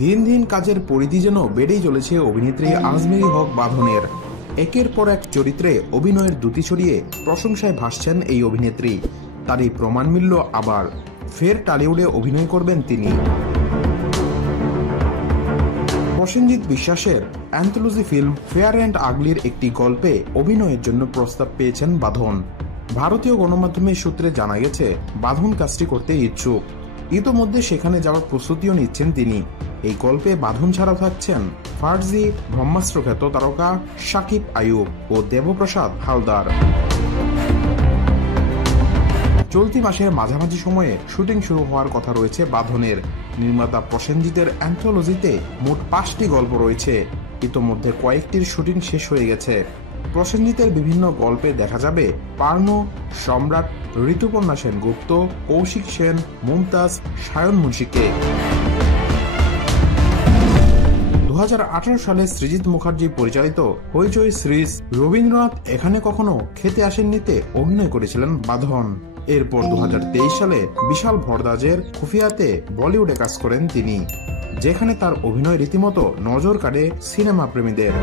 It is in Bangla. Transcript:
দিন দিন কাজের পরিধি যেন বেড়েই চলেছে অভিনেত্রী আজমেরী হক বাঁধনের। একের পর এক চরিত্রে অভিনয়ের দ্যুতি ছড়িয়ে প্রশংসায় ভাসছেন এই অভিনেত্রী। তারই প্রমাণ মিলল আবার, ফের টলিউডে অভিনয় করবেন তিনি। প্রসেনজিৎ বিশ্বাসের অ্যান্থোলজি ফিল্ম ফেয়ার অ্যান্ড আগলির একটি গল্পে অভিনয়ের জন্য প্রস্তাব পেয়েছেন বাঁধন। ভারতীয় গণমাধ্যমের সূত্রে জানা গেছে বাঁধন কাজটি করতে ইচ্ছুক। ইতোমধ্যে সেখানে যাওয়ার প্রস্তুতিও নিচ্ছেন তিনি। এই গল্পে বাঁধন ছাড়াও থাকছেন ফার্জি, ব্রহ্মাস্ত্র খ্যাত তারকা শাকিব আয়ুব ও দেবপ্রসাদ হালদার। চলতি মাসের মাঝামাঝি সময়ে শুটিং শুরু হওয়ার কথা রয়েছে বাঁধনের। নির্মাতা প্রসেনজিতের অ্যান্থোলজিতে মোট 5টি গল্প রয়েছে। ইতোমধ্যে কয়েকটির শুটিং শেষ হয়ে গেছে। প্রসেনজিতের বিভিন্ন গল্পে দেখা যাবে পার্নো, সম্রাট, ঋতুপর্ণা সেনগুপ্ত, কৌশিক সেন, মুমতাজ, সায়ন মুন্সিকে। 2018 সালে সৃজিত মুখার্জি পরিচালিত হইচই সিরিজ রবীন্দ্রনাথ এখানে কখনো খেতে আসেননিতে অভিনয় করেছিলেন বাঁধন। এরপর 2023 সালে বিশাল ভরদ্বাজের খুফিয়াতে বলিউডে কাজ করেন তিনি, যেখানে তার অভিনয় রীতিমতো নজর কাড়ে সিনেমা প্রেমীদের।